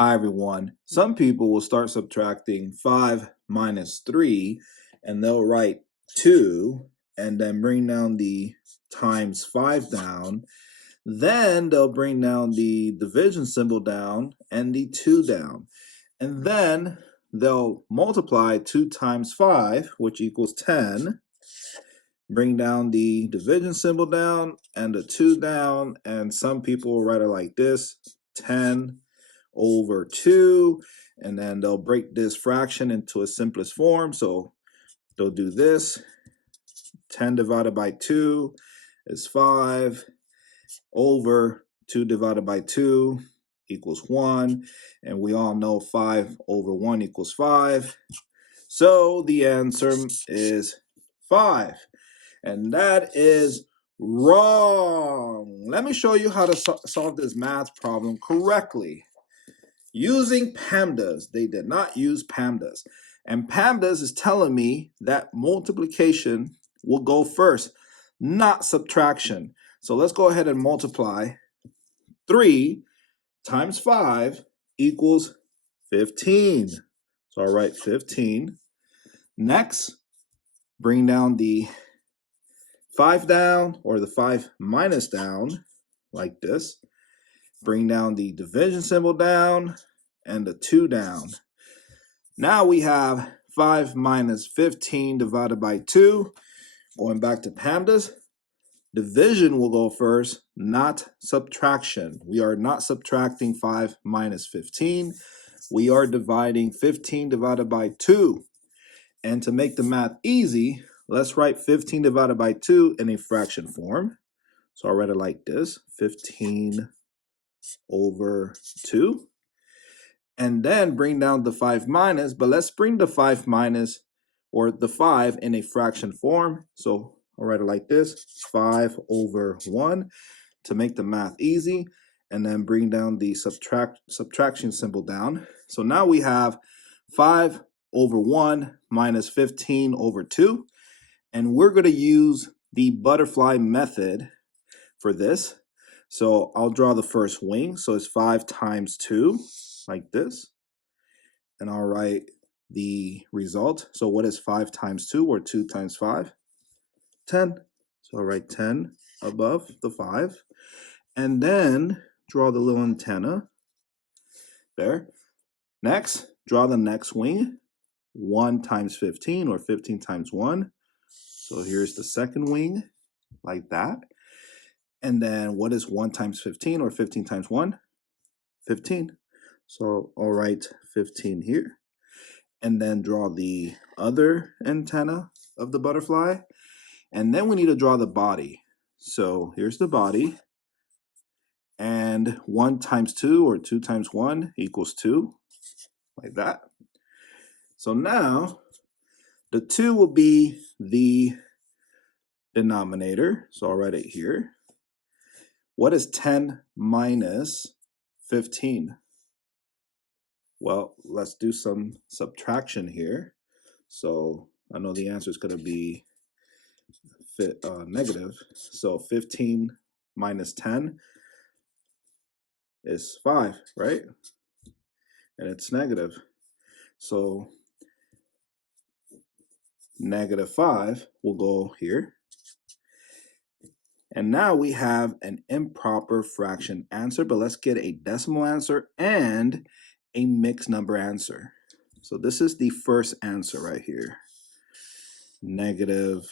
Hi everyone. Some people will start subtracting 5 minus 3 and they'll write 2 and then bring down the times 5 down. Then they'll bring down the division symbol down and the 2 down. And then they'll multiply 2 times 5, which equals 10. Bring down the division symbol down and the 2 down. And some people will write it like this, 10 over 2, and then they'll break this fraction into its simplest form. So they'll do this. 10 divided by 2 is 5 over 2 divided by 2 equals 1. And we all know 5 over 1 equals 5. So the answer is 5. And that is wrong. Let me show you how to solve this math problem correctly. Using PEMDAS, they did not use PEMDAS. And PEMDAS is telling me that multiplication will go first, not subtraction. So let's go ahead and multiply. 3 times 5 equals 15. So I'll write 15. Next, bring down the 5 down, or the 5 minus down, like this. Bring down the division symbol down and the 2 down. Now we have 5 minus 15 divided by 2. Going back to PEMDAS, division will go first, not subtraction. We are not subtracting 5 minus 15. We are dividing 15 divided by 2. And to make the math easy, let's write 15 divided by 2 in a fraction form. So I'll write it like this, 15 over 2. And then bring down the 5 minus, but let's bring the 5 minus, or the 5, in a fraction form. So I'll write it like this, 5 over 1 to make the math easy, and then bring down the subtraction symbol down. So now we have 5 over 1 minus 15 over 2, and we're going to use the butterfly method for this. So I'll draw the first wing. So it's 5 times 2, like this. And I'll write the result. So what is 5 times 2, or 2 times 5? 10. So I'll write 10 above the 5. And then draw the little antenna there. Next, draw the next wing. 1 times 15, or 15 times 1. So here's the second wing, like that. And then what is 1 times 15, or 15 times 1? 15. So I'll write 15 here. And then draw the other antenna of the butterfly. And then we need to draw the body. So here's the body. And 1 times 2, or 2 times 1 equals 2, like that. So now the 2 will be the denominator. So I'll write it here. What is 10 minus 15? Well, let's do some subtraction here. So I know the answer is going to be negative. So 15 minus 10 is 5, right? And it's negative. So negative 5 will go here. And now we have an improper fraction answer, but let's get a decimal answer and a mixed number answer. So this is the first answer right here. Negative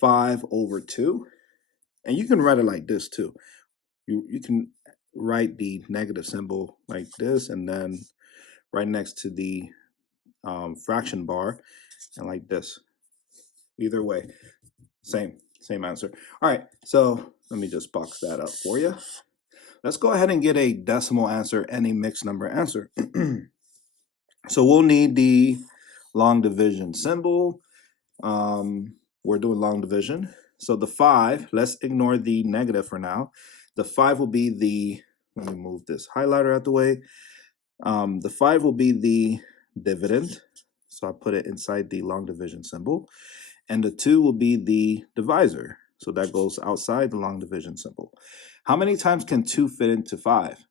5 over 2. And you can write it like this too. You can write the negative symbol like this, and then right next to the fraction bar, and like this. Either way, same answer. All right, so let me just box that up for you. Let's go ahead and get a decimal answer and a mixed number answer. So we'll need the long division symbol. We're doing long division. So the 5, let's ignore the negative for now. The 5 will be the, let me move this highlighter out the way. The 5 will be the dividend. So I put it inside the long division symbol. And the 2 will be the divisor. So that goes outside the long division symbol. How many times can 2 fit into 5?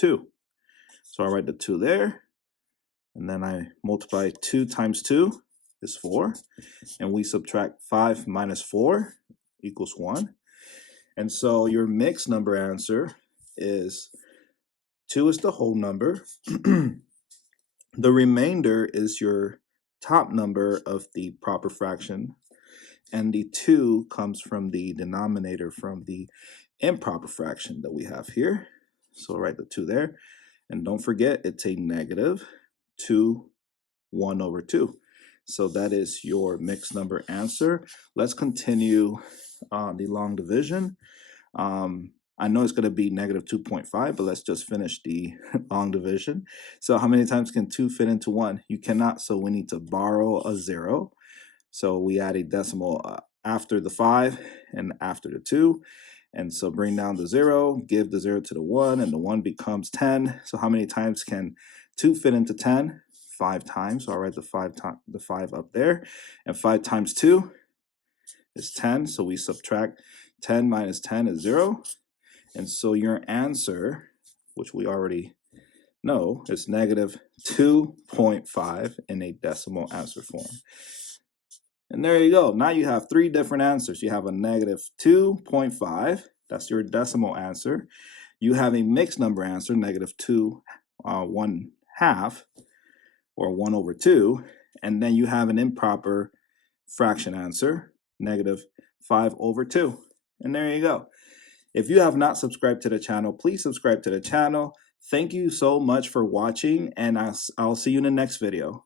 2. So I write the 2 there, and then I multiply 2 times 2 is 4, and we subtract 5 minus 4 equals 1. And so your mixed number answer is 2 is the whole number. The remainder is your top number of the proper fraction, and the 2 comes from the denominator from the improper fraction that we have here. So I'll write the 2 there. And don't forget, it's a negative 2, 1 over 2. So that is your mixed number answer. Let's continue the long division. I know it's going to be negative 2.5, but let's just finish the long division. So how many times can 2 fit into 1? You cannot, so we need to borrow a 0. So we add a decimal after the 5 and after the 2. And so bring down the 0, give the 0 to the 1, and the 1 becomes 10. So how many times can 2 fit into 10? 5 times. So I'll write the 5 up there. And 5 times 2 is 10. So we subtract 10 minus 10 is 0. And so your answer, which we already know, is negative 2.5 in a decimal answer form. And there you go. Now you have 3 different answers. You have a negative 2.5. That's your decimal answer. You have a mixed number answer, negative 2, 1/2, or 1 over 2. And then you have an improper fraction answer, negative 5 over 2. And there you go. If you have not subscribed to the channel, please subscribe to the channel. Thank you so much for watching, and I'll see you in the next video.